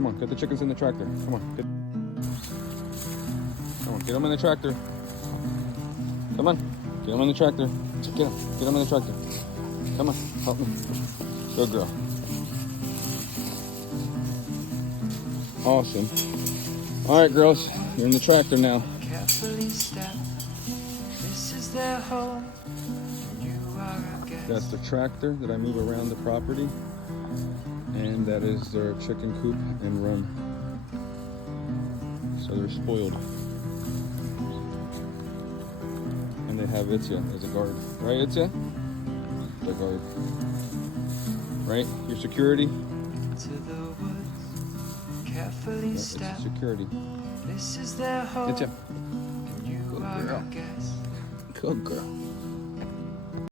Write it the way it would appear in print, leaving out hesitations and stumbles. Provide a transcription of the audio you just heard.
Come on, get the chickens in the tractor. Come on, get them in the tractor. Come on, get them in the tractor. Get them in the tractor. Come on, help me. Good girl. Awesome. All right, girls, you're in the tractor now. That's the tractor that I move around the property, and that is their chicken coop and run. So they're spoiled. And they have Itzia as a guard. Right, Itzia? The guard. Right? Your security? It's security. Itzia. Good girl. Good girl.